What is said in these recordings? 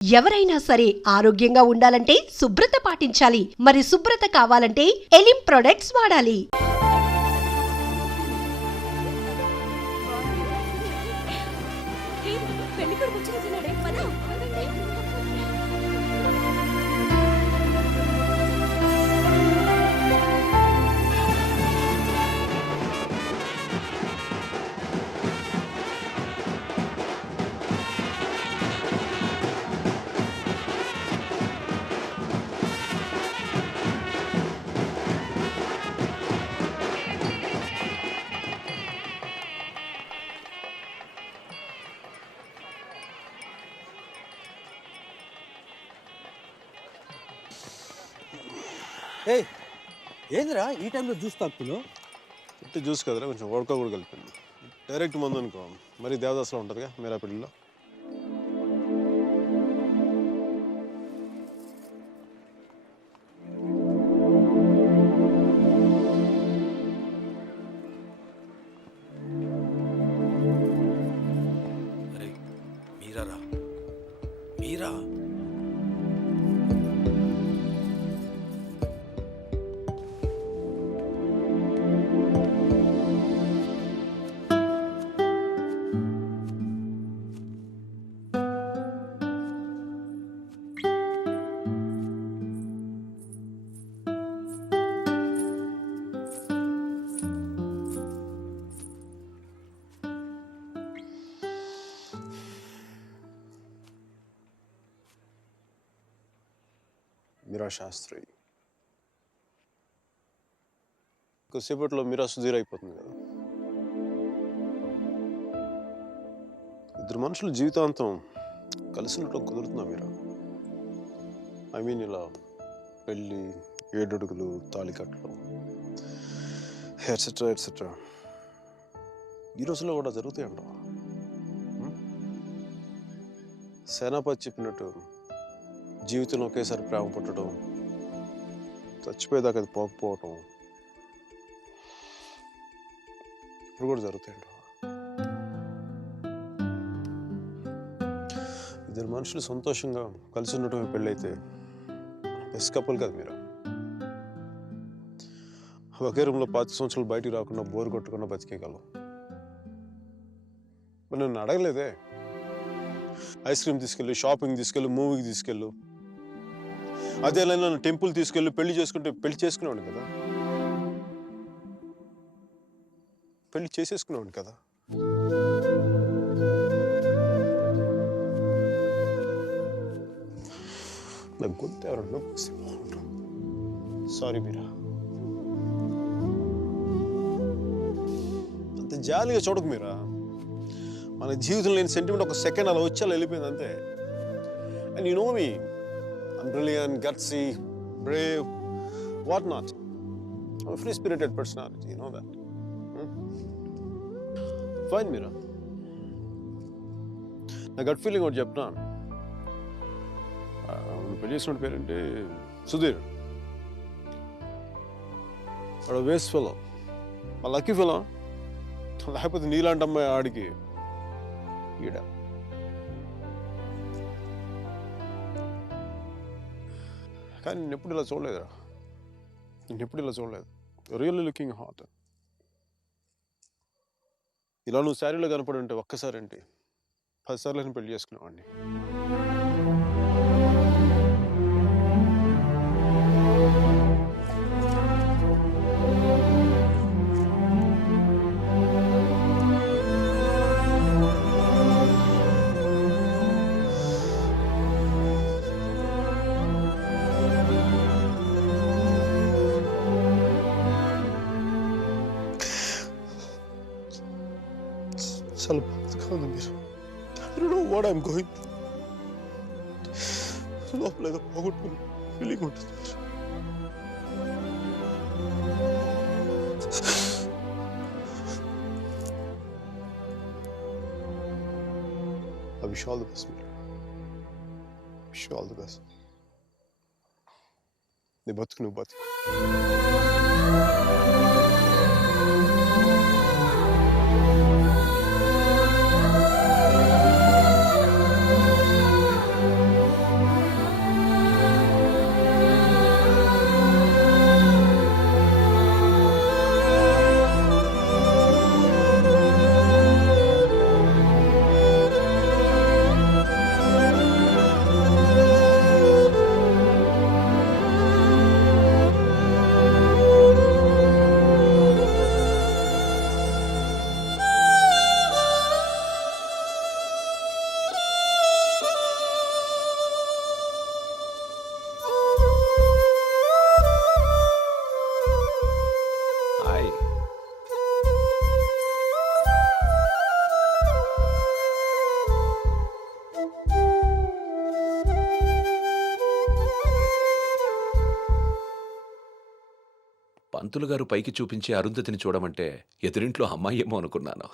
ఎవరైనా సరే ఆరోగ్యంగా ఉండాలంటే శుభ్రత పాటించాలి. మరి శుభ్రత కావాలంటే ఎలిం ప్రొడక్ట్స్ వాడాలి. ఏంద్రా ఈ టైంలో జ్యూస్ తాగుతున్నావు? ఇంటి జ్యూస్ కదరా, కొంచెం ఓడక కూడా కలిపింది. డైరెక్ట్ మందు అనుకో మరి దేవదాసులో ఉంటుందిగా మీరా పెళ్ళిలో. మీరా మీరా శాస్త్రి కొద్దిసేపట్లో మీరా సుధీర్ అయిపోతుంది కదా. ఇద్దరు మనుషులు జీవితాంతం కలిసి ఉండటం కుదురుతుందా మీరా? ఐ మీన్ ఇలా పెళ్ళి, 7 అడుగులు, తాళికట్టడం ఎట్సెట్రా ఎట్సెట్రా ఈ రోజుల్లో కూడా జరుగుతాయంటావా? సేనాపతి చెప్పినట్టు జీవితంలో ఒకేసారి ప్రేమ పుట్టడం, చచ్చిపోయేదాకా అది పోకపోవటం ఇప్పుడు కూడా జరుగుతాయంట. ఇద్దరు మనుషులు సంతోషంగా కలిసి ఉండటమే పెళ్ళైతే బెస్ట్ కపుల్ కదా మీరు. ఒకే రూమ్లో 5 సంవత్సరాలు బయటికి రాకుండా బోర్ కొట్టకుండా బతికేయగలం. మరి నన్ను అడగలేదే, ఐస్ క్రీమ్ తీసుకెళ్ళు, షాపింగ్ తీసుకెళ్ళు, మూవీకి తీసుకెళ్ళు, అదే నన్ను టెంపుల్ తీసుకెళ్ళి పెళ్లి చేసుకుంటే పెళ్లి చేసుకునేవాడు కదా, పెళ్లి చేసేసుకునేవాడు కదా. నాకు గొంతు ఎవరన్నా సారీ మీరా, అంత జాలిగా చూడకు మీరా. మన జీవితంలో లేని సెంటిమెంట్ ఒక సెకండ్ అలా వచ్చి అలా వెళ్ళిపోయింది అంతే. And you know me, I'm brilliant, gutsy, brave, whatnot. I'm a free-spirited personality, you know that. Fine, Meera. నా గట్ ఫీలింగ్ ఒకటి చెప్తున్నా. పెళ్లి చేసిన పేరేంటి? సుధీర్. వాడు వేస్ట్ ఫెలో, మా లక్కీ ఫెలో. లేకపోతే నీలాంటి అమ్మాయి ఆడికి ఈడ. కానీ నేను ఎప్పుడు ఇలా చూడలేదురా, నేను ఎప్పుడు ఇలా చూడలేదు. Really looking hot. ఇలా నువ్వు శారీలో కనపడి ఉంటే ఒక్కసారి ఏంటి 10 సార్లు నేను పెళ్లి చేసుకునేవాడిని. చాలా బాధగా ఉంది మీరు. I don't know what I'm going through. లోపల ఏదో పోగొట్టుకుని ఫీలింగ్ ఉంటుంది. I wish you all the best, Meera. Wish you all the best. నీ బతుకు నువ్వు బతుకు. పంతులు గారు పైకి చూపించే అరుంధతిని చూడమంటే ఎదురింట్లో అమ్మాయి ఏమో అనుకున్నాను.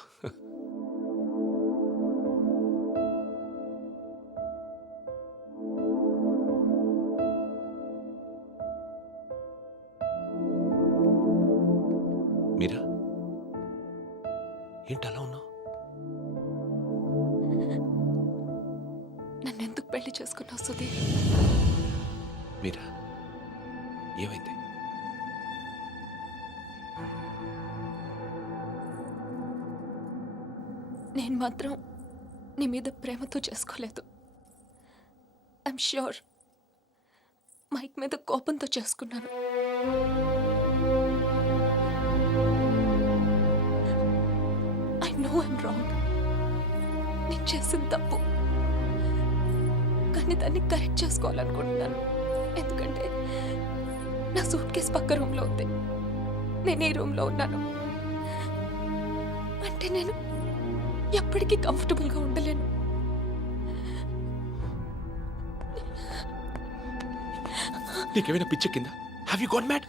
మీరా ఏంటి అలా ఉన్నావు? నన్నెందుకు పెళ్లి చేసుకున్నావు సుధీర్? మీరా ఏమైంది? నేను మాత్రం నీ మీద ప్రేమతో చేసుకోలేదు. ఐఎమ్ ష్యూర్ మైక్ మీద కోపంతో చేసుకున్నాను. I know I'm wrong. నేను చేసిన తప్పు, కానీ దాన్ని కరెక్ట్ చేసుకోవాలనుకుంటున్నాను. ఎందుకంటే నా సూట్ కేసు పక్క రూమ్లో ఉంది, నేను ఈ రూమ్లో ఉన్నాను. అంటే నేను ఎప్పటికీ కంఫర్టబుల్గా ఉండలేను. నీకేమైనా పిచ్చెక్కిందా? Have you got mad?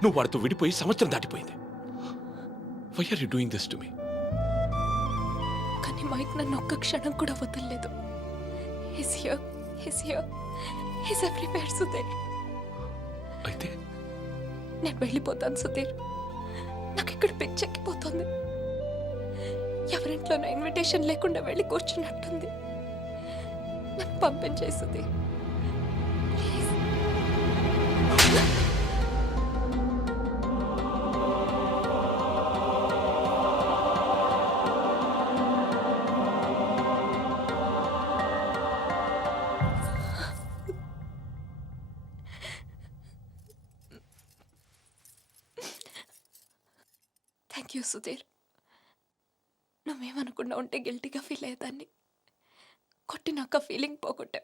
నువ్వు వాడితో విడిపోయి సంవత్సరం దాటిపోయింది. Why are you doing this to me? కానీ మైక్ నన్ను ఒక్క క్షణం కూడా వదలలేదు. He's here, he's everywhere, Sudheer. అయితే నేను వెళ్ళిపోతాను సుధీర్. నాకు ఇక్కడ పిచ్చెక్కిపోతుంది. ఎవరింట్లోనో ఇన్విటేషన్ లేకుండా వెళ్ళి కూర్చున్నట్టుంది. నన్ను పంపించేయి Sudheer. Please. Thank you Sudheer. నువ్వేమనుకున్నా ఉంటే గిల్టీగా ఫీల్ అయ్యేదాన్ని. కొట్టినాక ఫీలింగ్ పోగొట్టా.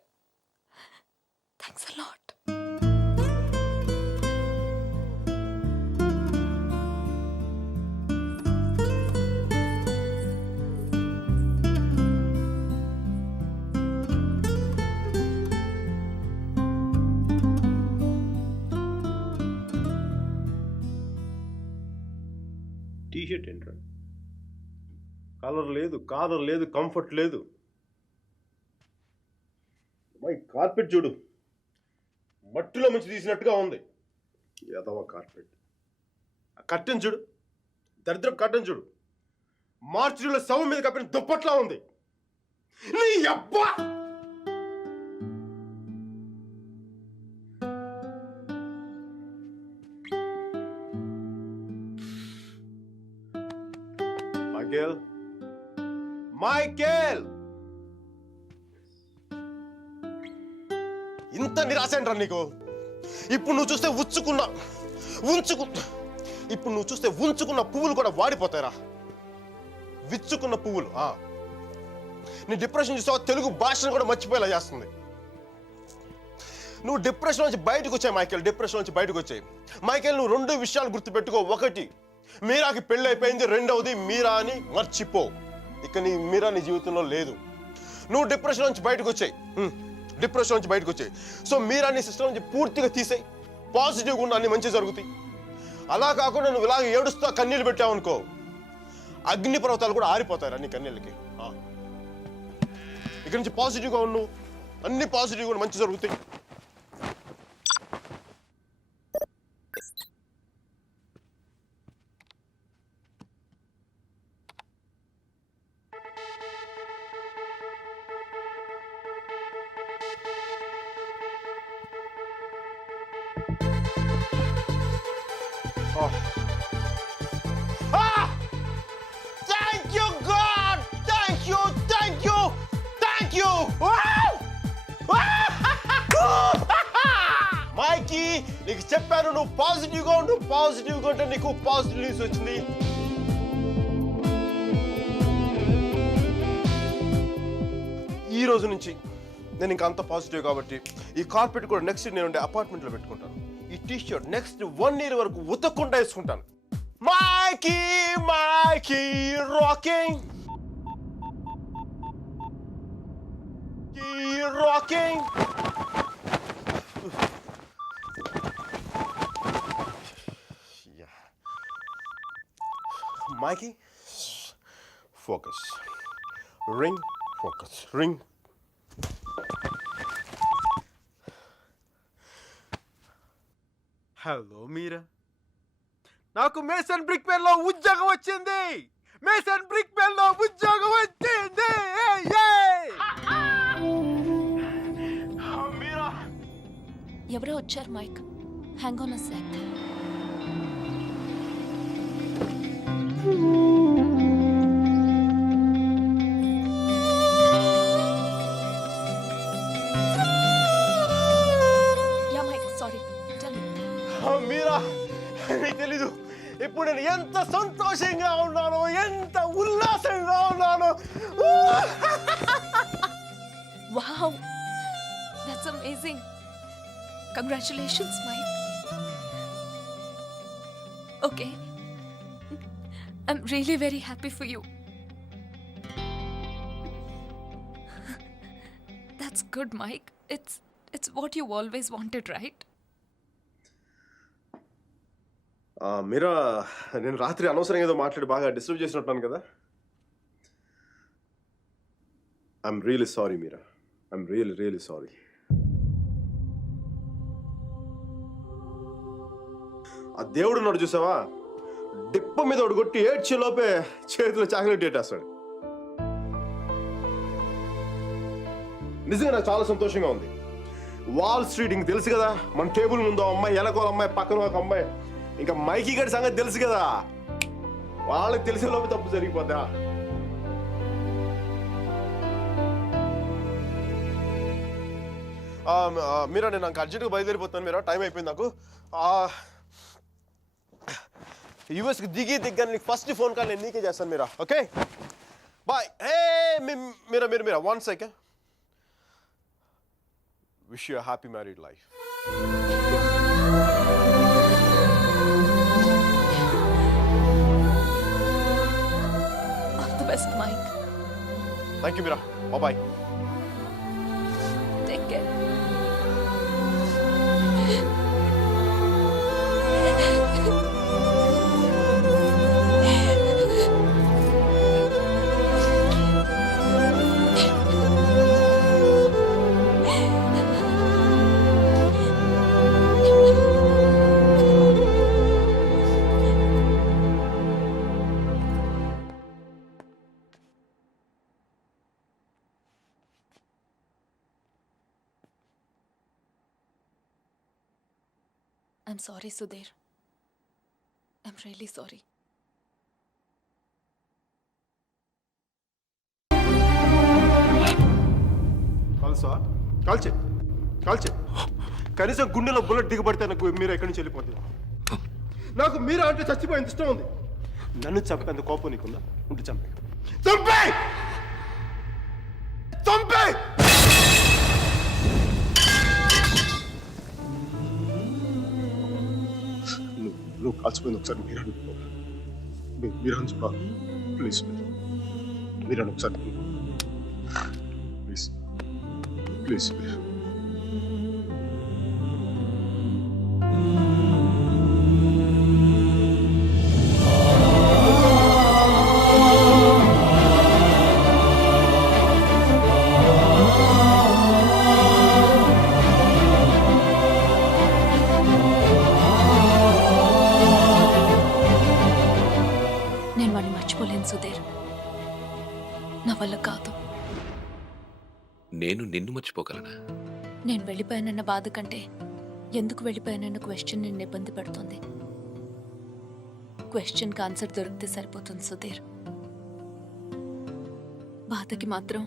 Thanks a lot. టీషర్ట్ ఏంట్రా? కలర్ లేదు, కాలర్ లేదు, కంఫర్ట్ లేదు. మై కార్పెట్ చూడు, మట్టిలో మంచి తీసినట్టుగా ఉంది. ఏదవ కార్పెట్. ఆ కట్టెన్ చూడు, దరిద్రం కట్టెన్ చూడు, మార్చిలో శవం మీద కప్పిన దుప్పట్లా ఉంది. నీ అబ్బా! మైకేల్, ఇంత నిరాశంట్రా నీకు? ఇప్పుడు నువ్వు చూస్తే ఉంచుకున్న పువ్వులు కూడా వాడిపోతాయిరా. విచ్చుకున్న పువ్వులు. నీ డిప్రెషన్ చూసావా? తెలుగు భాషను కూడా మర్చిపోయేలా చేస్తుంది. నువ్వు డిప్రెషన్ నుంచి బయటకు వచ్చాయి మైకేల్. డిప్రెషన్ నుంచి బయటకు వచ్చాయి మైకేల్. నువ్వు 2 విషయాలు గుర్తుపెట్టుకో. 1, మీరాకి పెళ్ళి అయిపోయింది. 2వది, మీరా అని మర్చిపో. ఇక మీరా నీ జీవితంలో లేదు. నువ్వు డిప్రెషన్ నుంచి బయటకు వచ్చాయి. సో మీరా నీ సిస్టమ్ నుంచి పూర్తిగా తీసేయి. పాజిటివ్గా ఉన్న అన్ని మంచి జరుగుతాయి. అలా కాకుండా నువ్వు ఇలాగ ఏడుస్తా కన్నీళ్ళు పెట్టావు అనుకో, అగ్ని పర్వతాలు కూడా ఆరిపోతాయి అన్ని కన్నీళ్ళకి. ఇక్కడి నుంచి పాజిటివ్గా ఉండు, అన్ని పాజిటివ్గా ఉండి మంచి జరుగుతాయి. Thank you, God! Thank you! మైకీ, నీకు చెప్పాను నువ్వు పాజిటివ్గా ఉంటే నీకు పాజిటివ్ న్యూస్ వచ్చింది. ఈ రోజు నుంచి నేను ఇంకా అంత పాజిటివ్ కాబట్టి ఈ కార్పెట్ కూడా నెక్స్ట్ నేను అపార్ట్మెంట్లో పెట్టుకుంటాను. ఈ టీషర్ట్ నెక్స్ట్ 1 year వరకు ఉతకకుండా వేసుకుంటాను. Mikey rocking. Mikey, focus. Ring, focus. Ring. Hello Meera, నాకు మేసన్ బ్రిక్ పెన్లో ఉద్యోగం వచ్చింది. మేసన్ బ్రిక్ పెన్లో ఉద్యోగం వచ్చింది. మీరా, ఎవరో వచ్చారు Mike. Hang on a sec. Yeah Mike, sorry. Tell me. Meera, మీకు తెలీదు ఇప్పుడు నేను ఎంత సంతోషంగా ఉన్నానో, ఎంత ఉల్లాసంగా ఉన్నానో. Wow, that's amazing. Congratulations, Mike. Okay, I'm really very happy for you. That's good, Mike. It's what you always wanted, right? మీరా, నేను రాత్రి అనవసరంగా ఏదో మాట్లాడి బాగా డిస్టర్బ్ చేసినట్టున్నాను కదా. I'm really sorry Meera, I'm really sorry. ఆ దేవుడు ఉన్నాడు చూసావా, డిప్ప మీద ఒకటి కొట్టి ఏడ్చే లోపే చేతిలో చాక్లెట్ ఏటేస్తాడు. నిజంగా నాకు చాలా సంతోషంగా ఉంది. వాల్ స్ట్రీట్ ఇంక తెలుసు కదా, మన టేబుల్ ముందు అమ్మాయి, ఎలకోల అమ్మాయి, పక్కన ఒక అమ్మాయి, ఇంకా మైకీ గారి సంగతి తెలుసు కదా, వాళ్ళకి తెలిసే లోపు తప్పు జరిగిపోద్దా. మీరా, నేను నాకు అర్జెంట్గా బయలుదేరిపోతాను. మీరా, టైం అయిపోయింది నాకు. యూఎస్కి దిగ్గా నీకు ఫస్ట్ ఫోన్ కాల్ నేను నీకే చేస్తాను Meera. Okay, bye. Meera 1 second. Wish you happy married life. All the best, Mike. Thank you Meera. Bye. Take care. I'm sorry, Sudhir. I'm really sorry. కాల్చే కనీసం గుండెలో బుల్లెట్ దిగబడితే నాకు మీరు ఎక్కడి నుంచి వెళ్ళిపోతుంది. నాకు మీరా అంటే చచ్చిపోయింది ఇష్టం ఉంది. నన్ను చంపేంత కోపం నీకుందా? ఉంటే చంపే. నువ్వు కాల్చిపోయింది ఒకసారి మీరా చెప్పాలి. ప్లీజ్ మీరా ఒకసారి ప్లీజ్. నేను వాడిని మర్చిపోలేను సుధీర్. నా వల్ల కాదు. నేను నిన్ను మర్చిపోగలనా? నేను వెళ్ళిపోయానన్న బాధ కంటే ఎందుకు వెళ్ళిపోయానన్న క్వశ్చన్ నిన్ను ఇబ్బంది పెడుతుంది. క్వశ్చన్కి ఆన్సర్ దొరికితే సరిపోతుంది సుధీర్. బాధకి మాత్రం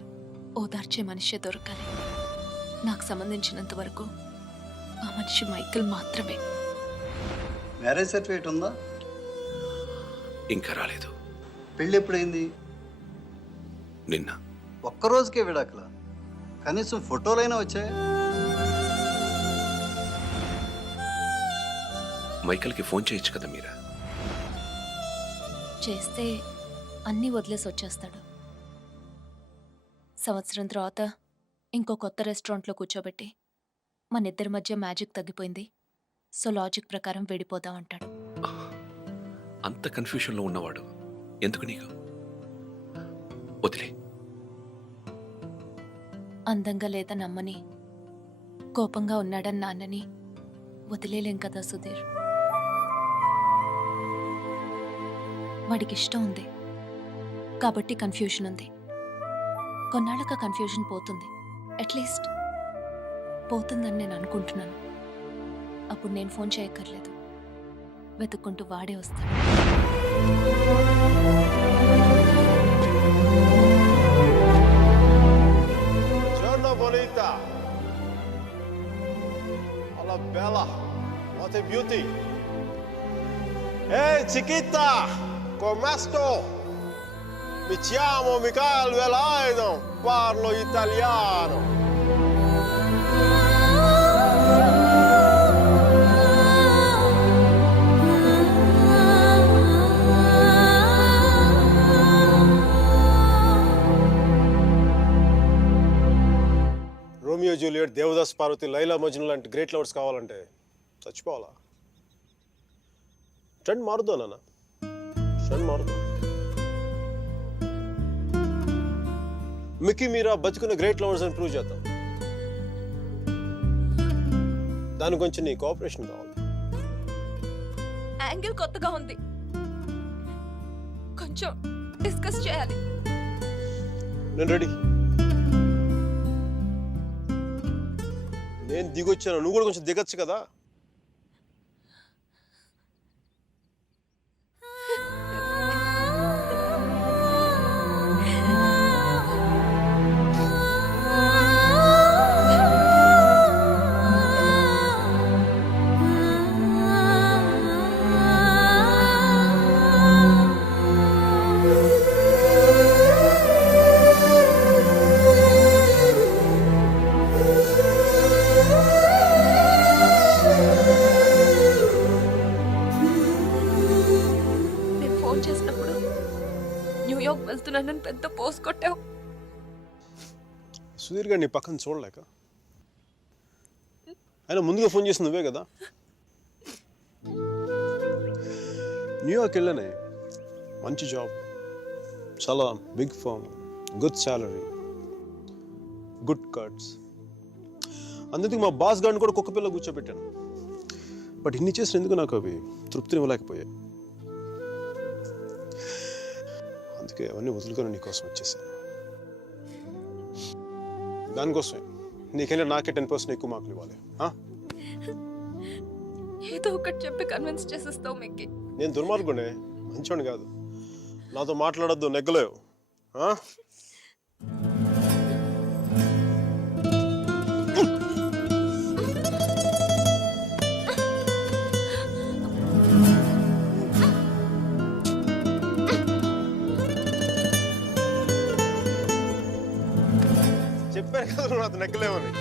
ఓదార్చే మనిషే దొరకాలి. నాకు సంబంధించినంత వరకు ఆ మనిషి మైకిల్ మాత్రమే. మ్యారేజ్ సర్టిఫికేట్ ఉందా? ఇంకా రాలేదు. పెళ్ళి ఎప్పుడైంది? నిన్న. ఒక్కరోజుకే విడాకులా? కనీసం ఫోటోలైనా వచ్చాయి? మైకల్కి ఫోన్ చేయొచ్చు కదా మీరా? చేస్తే అన్నీ వదిలేసి వచ్చేస్తాడు. సంవత్సరం తర్వాత ఇంకో కొత్త రెస్టారెంట్లో కూర్చోబెట్టి మన ఇద్దరి మధ్య మ్యాజిక్ తగ్గిపోయింది, సో లాజిక్ ప్రకారం విడిపోదాం అంటాడు. అంత కన్ఫ్యూషన్లో ఉన్నవాడు ఎందుకు నీకు? వదిలే. అందంగా లేదని అమ్మని, కోపంగా ఉన్నాడని నాన్నని వదిలేలేం కదా సుధీర్. వాడికి ఇష్టం ఉంది కాబట్టి కన్ఫ్యూషన్ ఉంది. కొన్నాళ్ళక కన్ఫ్యూషన్ పోతుంది. అట్లీస్ట్ పోతుందని నేను అనుకుంటున్నాను. అప్పుడు నేను ఫోన్ చేయక్కర్లేదు, వెతుక్కుంటూ వాడే వస్తాడు. Giorno bonita. Alla bella. What a beauty. Ehi, chiquita. Come sto? Mi chiamo Michael Velaino. Parlo italiano. Romeo Juliet, Devdas Parvati, Laila Majnu లాంటి గ్రేట్ లవర్స్ కావాలంటే చచ్చిపోవాలా? ట్రెండ్ మారుద్దా నాన్న, ట్రెండ్ మారుద్దా. మిక్కీ మీరా బతుకున్న గ్రేట్ లవర్స్ అని ప్రూవ్ చేద్దాం. దాని గురించి నీ కోఆపరేషన్ కావాలి. యాంగిల్ కొత్తగా ఉంది, కొంచెం డిస్కస్ చేయాలి. నేను రెడీ. నేను దిగొచ్చాను, నువ్వు కూడా కొంచెం దిగచ్చు కదా. నేను ఫోన్ చేసినప్పుడు న్యూయార్క్ వెళ్తున్నానని పెద్ద పోస్ట్ కొట్టావు. సుధీర్ గారు నీ పక్కన చూడలేక, ఆయన ముందుగా ఫోన్ చేసి నువ్వే కదా. న్యూయార్క్ వెళ్ళానే, మంచి జాబ్, చాలా big firm, good salary, good cuts. అందుకు మా బాస్ గారిని కూడా కుక్క పిల్ల కూర్చోబెట్టాను. బట్ ఇన్ని చేసిన ఎందుకు నాకు అవి తృప్తిని ఇవ్వలేకపోయాయి. అందుకే అవన్నీ వదులుకొని నీకోసం వచ్చేసాను. దానికోసమే నీకైనా నాకే 10% ఎక్కువ మార్కులు ఇవ్వాలి. ఏదో ఒకటి చెప్పి కన్విన్స్ చేసేస్తావు మిక్కీ. నేను దుర్మార్గునే, మంచోని కాదు. నాతో మాట్లాడొద్దు, నెగ్గలేవు. చెప్పాను కదా నువ్వు నాతో నెగ్గలేవని.